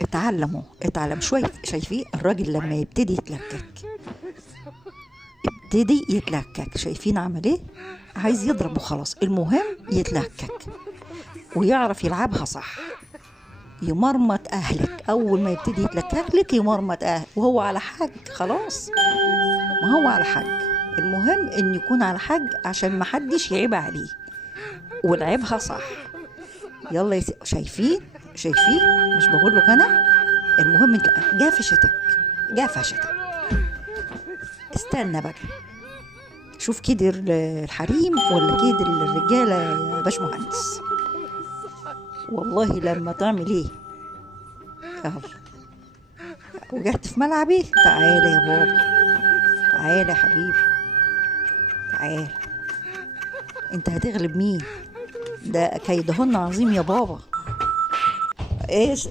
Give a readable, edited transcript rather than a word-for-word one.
اتعلم شوية. شايفين الراجل لما يبتدي يتلكك، شايفين عمل ايه؟ عايز يضرب وخلاص، المهم يتلكك ويعرف يلعبها صح. يمرمط اهلك اول ما يبتدي يتلكك لك، يمرمط اهلك وهو على حق خلاص. ما هو على حق، المهم ان يكون على حق عشان ما حدش يعيب عليه ولعبها صح. يلا شايفين مش بقول لك انا؟ المهم انت جافشتك. استنى بقى، شوف كده الحريم ولا كده الرجاله يا باشمهندس. والله لما تعمل ايه؟ يلا، وقعت في ملعبي، تعالى يا بابا، تعالى يا حبيبي، تعالى. انت هتغلب مين؟ ده كيدهن عظيم يا بابا. ايش